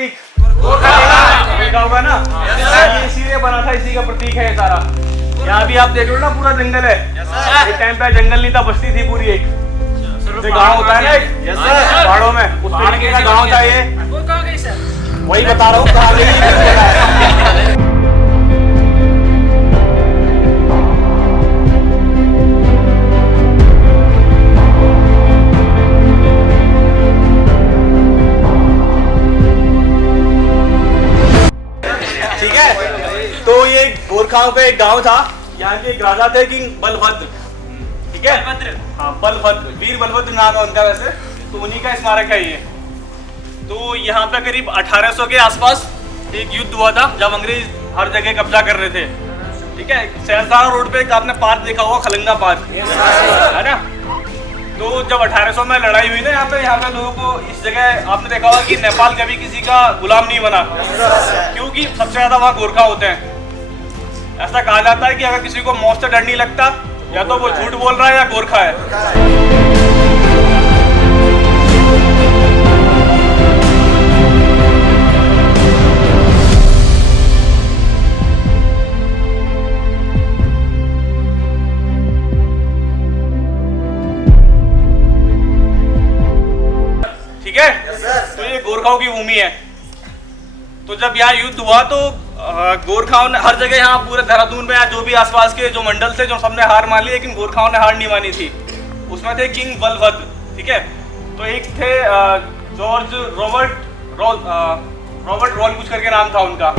प्रतीक देखा होगा ना, ये इसीलिए बना था, इसी का प्रतीक है ये सारा। यहाँ भी आप देख लो ना, पूरा जंगल है। इस टाइम पे जंगल नहीं था, बस्ती थी पूरी एक, गाँव होता है ना एक पहाड़ों में, उस तरीके का गाँव था ये। वही बता रहा हूँ कहाँ गई। ठीक है, तो ये गोरखाओं का एक गांव था, यहाँ के एक राजा थे किंग बलभद्र। ठीक है, हाँ बलभद्र, वीर बलभद्र नाम है उनका वैसे, तो उन्हीं का स्मारक है ये। तो यहाँ पे करीब 1800 के आसपास एक युद्ध हुआ था, जब अंग्रेज हर जगह कब्जा कर रहे थे। ठीक है, सहरसा रोड पे एक आपने पार्क देखा होगा, खलंगा पार्क, है ना। तो जब 1800 में लड़ाई हुई ना यहाँ पे लोगों को, इस जगह आपने देखा होगा कि नेपाल कभी किसी का गुलाम नहीं बना, क्योंकि सबसे ज्यादा वहाँ गोरखा होते हैं। ऐसा कहा जाता है कि अगर किसी को मौत से डर नहीं लगता, या तो वो झूठ बोल रहा है या गोरखा है। ठीक है, तो ये गोरखाओं की भूमि है। तो जब यहाँ युद्ध हुआ तो गोरखाओं ने हर जगह, यहाँ पूरे देहरादून में या जो भी आसपास के जो मंडल थे, जो सबने हार मान ली, लेकिन गोरखाओं ने हार नहीं मानी थी। उसमें थे किंग बलभद्र। ठीक है, तो एक थे जॉर्ज रॉबर्ट रॉल कुछ करके नाम था उनका।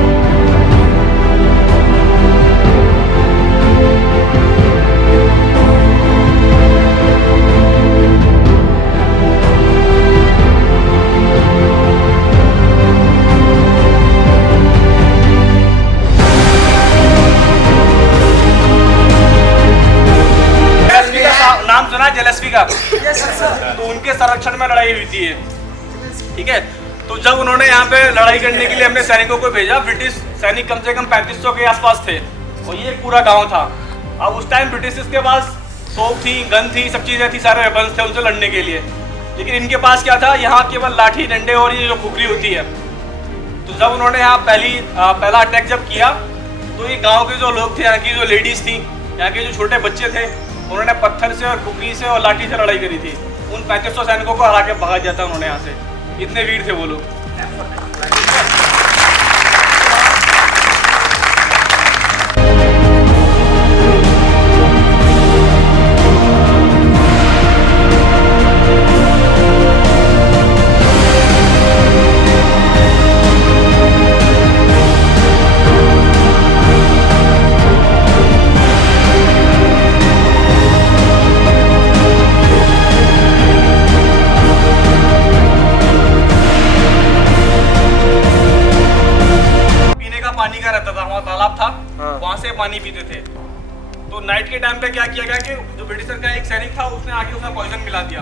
नाम सुना जेलेस्पी का? तो उनके संरक्षण में लड़ाई हुई थी ये। ठीक है, तो जब उन्होंने यहाँ पे लड़ाई करने के लिए अपने सैनिकों को भेजा, ब्रिटिश सैनिक कम से कम 3500 के आसपास थे, और ये पूरा गांव था। अब उस टाइम ब्रिटिश के पास तोप थी, गन थी, सब चीजें थी, सारे वेपन्स थे उनसे लड़ने के लिए। लेकिन इनके पास क्या था, यहाँ केवल लाठी डंडे और ये जो खुखरी होती है। तो जब उन्होंने यहाँ पहला अटैक जब किया, तो ये गाँव के जो लोग थे, यहाँ की जो लेडीज थी, यहाँ के जो छोटे बच्चे थे, उन्होंने पत्थर से और खुखरी से और लाठी से लड़ाई करी थी। उन 3500 सैनिकों को हरा के भगा दिया था उन्होंने यहाँ से। इतने वीर थे वो लोग। वहां से पानी पीते थे। तो नाइट के टाइम पे क्या किया गया कि जो ब्रिटिशर का एक सैनिक था, उसने आके उसमें पॉइजन मिला दिया।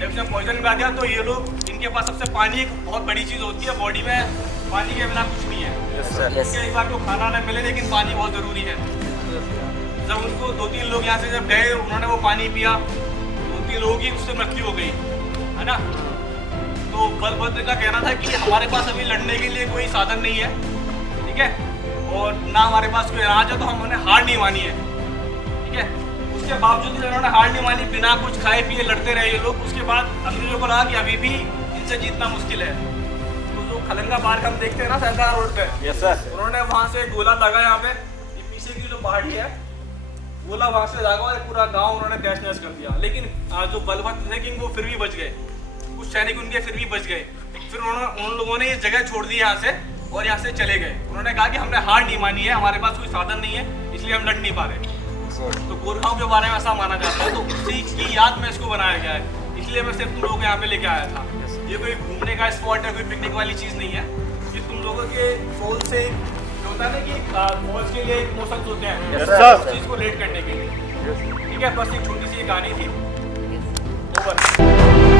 जब उसने पॉइजन मिला दिया तो ये लोग, इनके पास सबसे पानी एक बहुत बड़ी चीज होती है, बॉडी में पानी के बिना कुछ नहीं है। एक बार को खाना न मिले, लेकिन पानी बहुत जरूरी है। जब उनको 2-3 लोग यहाँ से जब गए, उन्होंने वो पानी पिया, 2-3 लोगों की उससे मृत्यु हो गई, है ना। तो बलभद्र का कहना था कि हमारे पास अभी लड़ने के लिए कोई साधन नहीं है, ठीक है, और ना हमारे पास कोई अनाज है, तो हमने हार नहीं मानी है। ठीक है, उसके बावजूद इन्होंने हार नहीं मानी, बिना कुछ खाए पिए लड़ते रहे ये लोग। उसके बाद अंग्रेजों को लगा कि अभी भी इनसे जीतना मुश्किल है। तो जो खलंगा पार्क हम देखते हैं ना सहरसा रोड पे, यस सर, उन्होंने वहाँ से गोला दागा, यहाँ पे पीछे की जो पहाड़ी है, गोला वहाँ से दागा और पूरा गाँव उन्होंने तहस नहस कर दिया। लेकिन जो बलभद्र थे किंग, वो फिर भी बच गए, कुछ सैनिक उनके फिर भी बच गए। फिर उन लोगों ने ये जगह छोड़ दी यहाँ से और यहाँ से चले गए। उन्होंने कहा कि हमने हार नहीं मानी है, हमारे पास कोई साधन नहीं है, इसलिए हम लड़ नहीं पा रहे। तो गोरखाओं के बारे में ऐसा माना जाता है, तो उसी की याद में इसको बनाया गया है। इसलिए मैं सिर्फ तुम लोगों को यहाँ पे लेके आया था। ये कोई घूमने का स्पॉट है, कोई पिकनिक वाली चीज़ नहीं है। ये तुम लोगों के सोल से होता है ना कि फौज के लिए इमोशंस होते हैं, उस चीज़ को रिलेट करने के लिए। ठीक है, बस एक छोटी सी कहानी थी। ओवर।